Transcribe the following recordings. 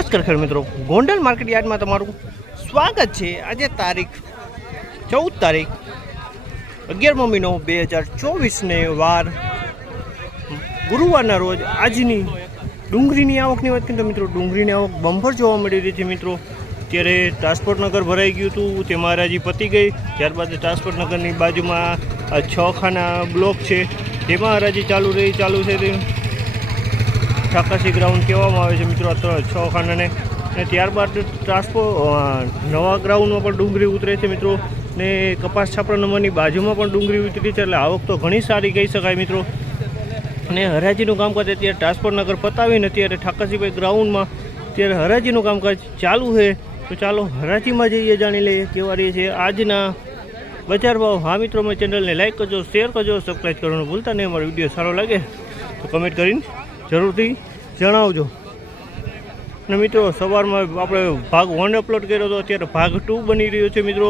નમસ્કાર ખેડ મિત્રો, ગોંડલ માર્કેટ યાર્ડમાં તમારું સ્વાગત છે. આજે તારીખ ચૌદ તારીખ, અગિયારમો મહિનો બે હજાર ચોવીસને વાર ગુરુવારના રોજ આજની ડુંગળીની આવકની વાત કરીએ તો મિત્રો, ડુંગળીની આવક બમ્પર જોવા મળી રહી છે મિત્રો. ત્યારે ટ્રાન્સપોર્ટ નગર ભરાઈ ગયું હતું તેમાં મહારાજી પતી ગઈ. ત્યારબાદ ટ્રાન્સપોર્ટ નગરની બાજુમાં છ ખાના બ્લોક છે. તેમાં હરાજી ચાલુ રહી, ચાલુ છે તે ઠાકાસી ગ્રાઉન્ડ કહેવામાં આવે છે મિત્રો અત્યારે છ ખાનાને. અને ત્યારબાદ ટ્રાન્સપો નવા ગ્રાઉન્ડમાં પણ ડુંગળી ઉતરે છે મિત્રો. ને કપાસ છાપરા નંબરની બાજુમાં પણ ડુંગળી ઉતરી છે એટલે આવક તો ઘણી સારી કહી શકાય મિત્રો. અને હરાજીનું કામકાજ અત્યારે ટ્રાન્સપોર્ટ નગર પતાવીને અત્યારે ઠાકાસીભાઈ ગ્રાઉન્ડમાં અત્યારે હરાજીનું કામકાજ ચાલુ છે. તો ચાલો હરાજીમાં જઈએ, જાણી લઈએ કેવા રહી છે આજના બજાર ભાવ. હા મિત્રો મારી ચેનલને લાઇક કરજો શેર કરજો સબસ્ક્રાઈબ કરવાનું ભૂલતા નહીં. અમારો વીડિયો સારો લાગે તો કમેન્ટ કરીને જરૂરથી જણાવજો. અને મિત્રો સવારમાં આપણે ભાગ વન અપલોડ કર્યો હતો અત્યારે ભાગ ટુ બની રહ્યો છે મિત્રો.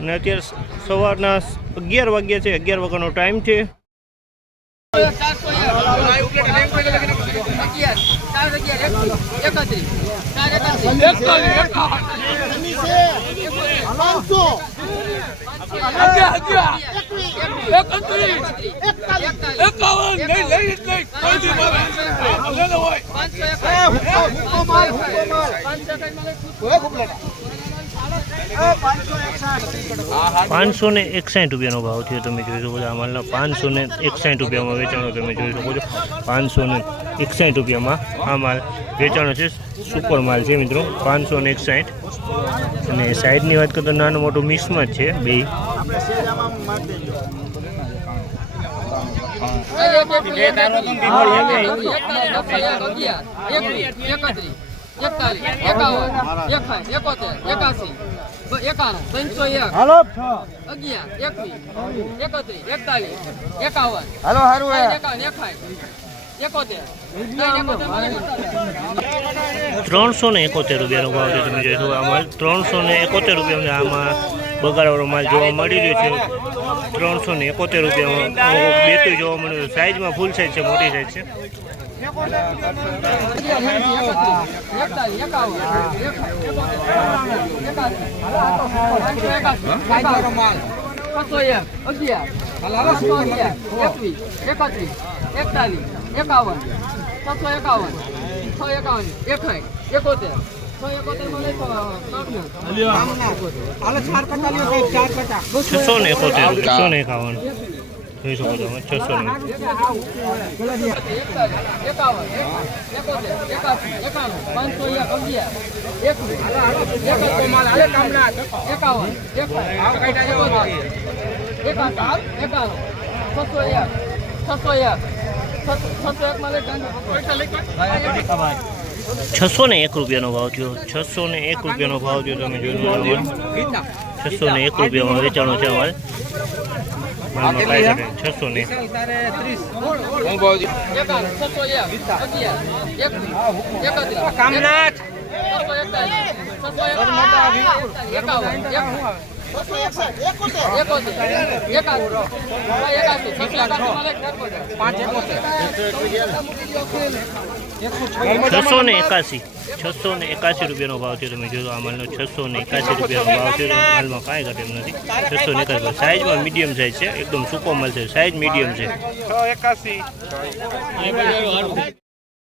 અને અત્યારે સવારના અગિયાર વાગ્યા છે અગિયાર વાગ્યાનો ટાઈમ છે. એકાવન પાંચસો ને એકસાઠ રૂપિયાનો ભાવ થયો તમે જોઈ શકો છો. આ માલના પાંચસો ને એકસાઠ રૂપિયામાં વેચાણો તમે જોઈ શકો છો. પાંચસો ને એકસાઠ રૂપિયામાં આ માલ વેચાણો છે. સુપર માલ છે મિત્રો. પાંચસો ને એકસાઠ. અને સાઈડની વાત કરતો નાનું મોટું મિક્સમાં જ છે. બે હાલો હાલો હારું ત્રણસો ને એકોતેર રૂપિયાનો ભાવ છે, તમે જોઈ શકો. આ માલ ત્રણસો ને એકોતેર રૂપિયા આમાં બગાડવાળો માલ જોવા મળી રહ્યો છે. ત્રણસો ને એકોતેર રૂપિયામાં બેતું જોવા મળ્યું છે. સાઈઝમાં ફૂલ સાઈઝ છે, મોટી સાઈઝ છે. પાંચસો એક અગિયાર એકવીસ એકત્રીસ એકતાલીસ એકાવન, છસો એકાવન છ એકાવન એકસાઠ એકોતેર છસો ને એકોતેર છસો ને એકાવન જોઈ શકો તમે છસો ને છસો એક છસો એક છસો એક માં લઈ છસો ને એક રૂપિયાનો ભાવ થયો. છસો ને એક રૂપિયાનો ભાવ થયો તમે જોઈ લો છસો ને એક રૂપિયામાં વેચાણો છે અમારે. છસો ને કામનાથ છસો ને એકાસી. છસો ને એકાસી રૂપિયાનો ભાવ છે તમે જોયો આ માલનો છસો ને એકાસી રૂપિયાનો ભાવ છે. માલમાં કાંઈ ઘટે એમ નથી. છસો ને એકાસી સાઇઝમાં મીડિયમ સાઇઝ છે. એકદમ સુપર માલ છે. સાઇઝ મીડિયમ છે.